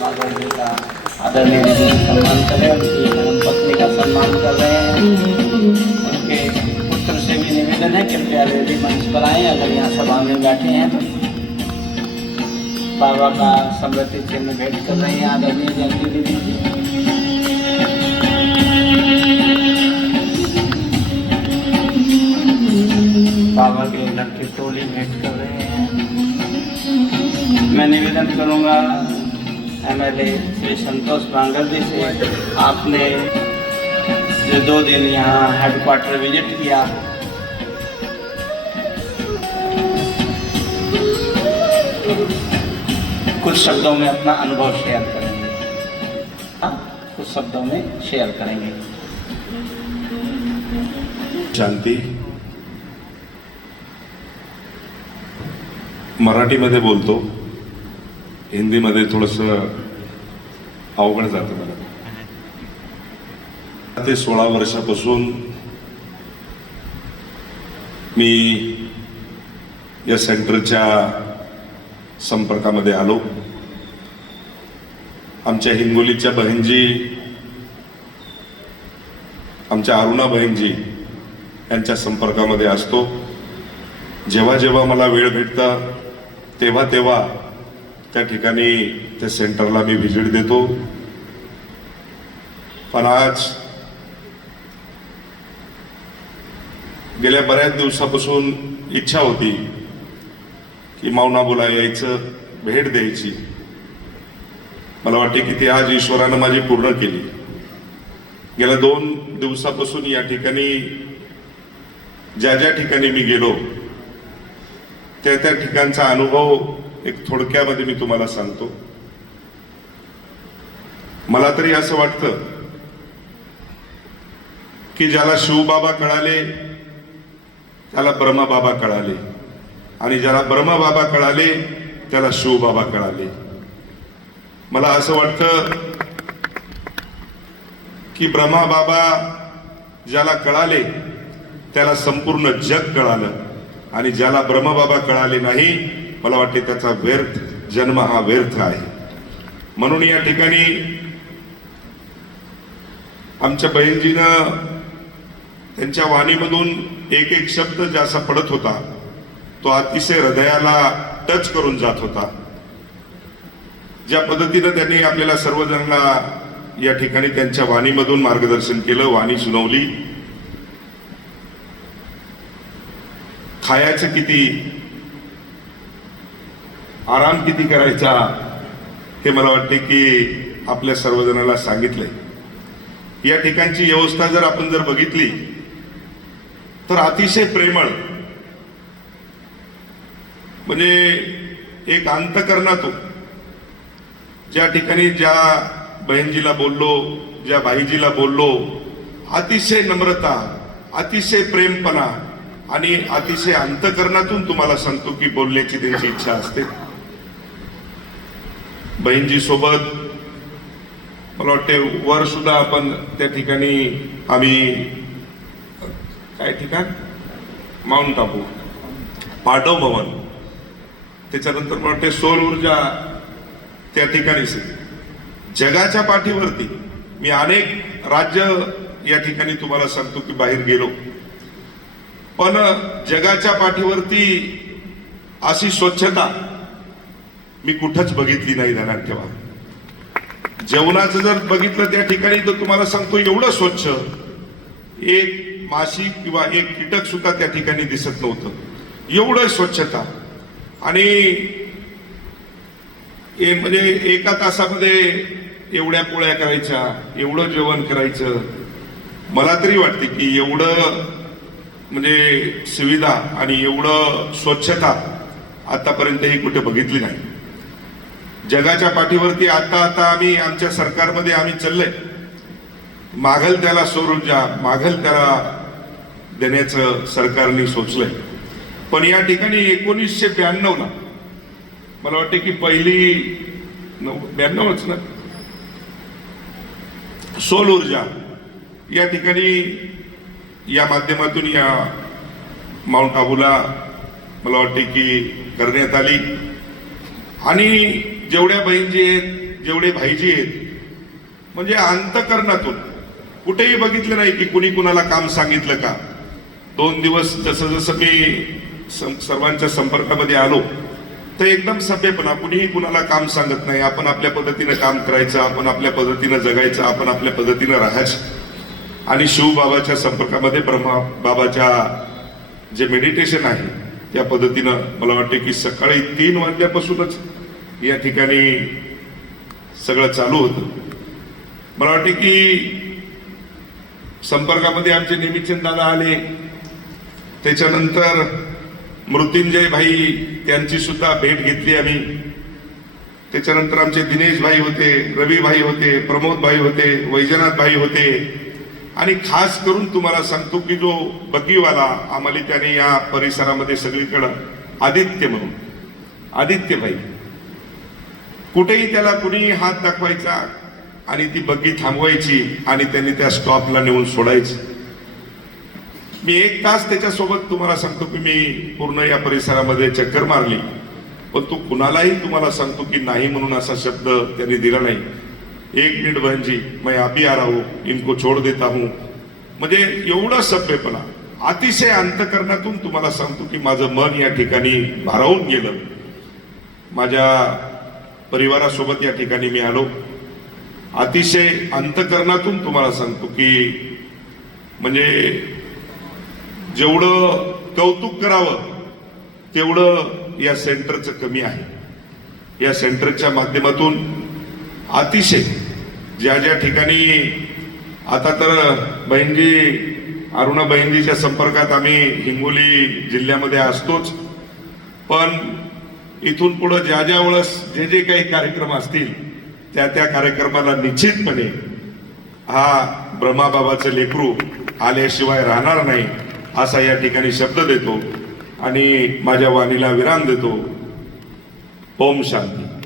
आदरणीय का आदरणीय जी सम्मान करें, उनकी पत्नी का सम्मान कर रहे हैं। उनके पुत्र से भी निवेदन है कृपया रेडी मंच पर आएँ, अगर यहाँ सभा में बैठे हैं तो बाबा का स्मृति चिन्ह भेंट कर रहे हैं आदरणीय जयंती दीदी जी। बाबा के लड़के टोली भेंट कर रहे हैं। मैं निवेदन करूंगा एमएलए श्री संतोष बांगल जी से, आपने जो 2 दिन यहाँ हेडक्वार्टर विजिट किया, कुछ शब्दों में अपना अनुभव शेयर करेंगे। कुछ शब्दों में शेयर करेंगे। शांती मराठीमध्ये बोलतो, हिंदीमध्ये थोडंसं अवघड जातं मला। ते 16 वर्षापासून मी या सेंटरच्या संपर्कामध्ये आलो। आमच्या हिंगोलीच्या बहिणजी, आमच्या अरुणा बहिणजी यांच्या संपर्कामध्ये असतो। जेव्हा जेव्हा मला वेळ भेटता तेव्हा तेव्हा त्या ठिकाणी त्या सेंटरला मी व्हिजिट देतो। पण आज गेल्या बऱ्याच दिवसापासून इच्छा होती की माऊंट आबूला यायचं, भेट द्यायची। मला वाटते की ती आज ईश्वरानं माझी पूर्ण केली। गेल्या 2 दिवसापासून या ठिकाणी ज्या ज्या ठिकाणी मी गेलो त्या त्या ठिकाणचा अनुभव एक थोडक्यामध्ये मी तुम्हाला सांगतो। मला तरी असं वाटतं की ज्याला शिवबाबा कळाले त्याला ब्रह्मबाबा कळाले, आणि ज्याला ब्रह्मबाबा कळाले त्याला शिवबाबा कळाले। मला असं वाटतं की ब्रह्मबाबा ज्याला कळाले त्याला संपूर्ण जग कळालं, आणि ज्याला ब्रह्मबाबा कळाले नाही मला वाटते त्याचा व्यर्थ जन्म हा व्यर्थ आहे। म्हणून या ठिकाणी आमच्या बहिणजीनं त्यांच्या वाणीमधून एक एक शब्द जसा पडत होता तो अतिशय हृदयाला टच करून जात होता। ज्या पद्धतीनं त्यांनी आपल्याला सर्वजणांना या ठिकाणी त्यांच्या वाणीमधून मार्गदर्शन केलं, वाणी सुनावली। खायचं किती, आराम किती करायचा हे मला वाटते की आपल्या सर्वजणांना सांगितलंय। या ठिकाणची व्यवस्था जर आपण जर बघितली तर अतिशय प्रेमळ, म्हणजे एक अंतःकरणातून ज्या ठिकाणी ज्या बहिणजीला बोललो, ज्या भाईजीला बोललो, अतिशय नम्रता, अतिशय प्रेमपणा आणि अतिशय अंतःकरणातून तुम्हाला सांगतो की बोलण्याची त्यांची इच्छा असते। बहिणजी सोबत मला वाटते वर सुद्धा आपण त्या ठिकाणी आम्ही काय ठिकाण माउंट आबू, पांडव भवन, त्याच्यानंतर मला वाटते सौर ऊर्जा, त्या ठिकाणी जगाच्या पाठीवरती मी अनेक राज्य या ठिकाणी तुम्हाला सांगतो की बाहेर गेलो, पण जगाच्या पाठीवरती अशी स्वच्छता मी कुठंच बघितली नाही। ध्यानात ठेवा, जेवणाचं जर बघितलं त्या ठिकाणी तर तुम्हाला सांगतो एवढं स्वच्छ, एक माशी किंवा एक कीटक सुद्धा त्या ठिकाणी दिसत नव्हतं, एवढं स्वच्छता। आणि म्हणजे एका तासामध्ये एवढ्या पोळ्या करायच्या, एवढं जेवण करायचं। मला तरी वाटते की एवढं म्हणजे सुविधा आणि एवढं स्वच्छता आतापर्यंतही कुठे बघितली नाही जगाच्या पाठीवरती। आता आम्ही आमच्या सरकारमध्ये आम्ही चाललंय, मागल त्याला सौर ऊर्जा, मागल त्याला देण्याचं सरकारने सोचलंय। पण या ठिकाणी 1992 ला मला वाटते की पहिली 92च ना सौर ऊर्जा या ठिकाणी या माध्यमातून या माउंट आबूला मला वाटते की करण्यात आली। आणि जेवढ्या बहीण जे आहेत जेवढे भाईजी आहेत म्हणजे अंतकरणातून कुठेही बघितलं नाही की कुणी कुणाला काम सांगितलं का. 2 दिवस जसं जसं मी सर्वांच्या संपर्कामध्ये आलो तर एकदम सभ्यपणा, कुणीही कुणाला काम सांगत नाही. आपण आपल्या पद्धतीनं काम करायचं, आपण आपल्या पद्धतीनं जगायचं, आपण आपल्या पद्धतीनं राहायचं. आणि शिवबाबाच्या संपर्कामध्ये ब्रह्मा बाबाच्या जे मेडिटेशन आहे त्या पद्धतीनं मला वाटते की सकाळी 3 वाजल्यापासूनच या ठिकाणी सगळं चालू होतं. मला वाटते की संपर्कामध्ये आमचे नेमिचंद दादा आले, त्याच्यानंतर मृत्युंजय भाई त्यांची सुद्धा भेट घेतली आम्ही. त्याच्यानंतर आमचे दिनेश भाई होते, रवी भाई होते, प्रमोद भाई होते, वैजनाथ भाई होते. आणि खास करून तुम्हाला सांगतो की जो बग्गीवाला आम्हाला त्याने या परिसरामध्ये सगळीकडं आदित्य म्हणून, आदित्य भाई, कुठेही त्याला कुणी हात दाखवायचा आणि ती बग्गी थांबवायची आणि त्यांनी त्या स्टॉपला नेऊन सोडायची. मी 1 तास त्याच्यासोबत तुम्हाला सांगतो की मी पूर्ण या परिसरामध्ये चक्कर मारली, पण तो कुणालाही तुम्हाला सांगतो की नाही म्हणून असा शब्द त्यांनी दिला नाही. 1 मिनिट बहन जी, मैं अभी आ रहा हूं, इनको छोड़ देता हूं. म्हणजे एवढं सभ्यपणा, अतिशय अंतकरणातून तुम्हाला सांगतो की माझं मन या ठिकाणी भारावून गेलं. माझ्या परिवारासोबत या ठिकाणी मी आलो. अतिशय अंतकरणातून तुम्हाला सांगतो की म्हणजे जेवढं कौतुक करावं तेवढं या सेंटरचं कमी आहे. या सेंटरच्या माध्यमातून अतिशय ज्या ज्या ठिकाणी आता तर बहिणजी अरुणा बहिणजीच्या संपर्कात आम्ही हिंगोली जिल्ह्यामध्ये असतोच, पण इथून पुढे ज्या ज्या वेळेस जे जे काही कार्यक्रम असतील त्या त्या कार्यक्रमाला निश्चितपणे हा ब्रह्माबाबाचं लेकरू आल्याशिवाय राहणार नाही असा या ठिकाणी शब्द देतो आणि माझ्या वाणीला विराम देतो. ओम शांती.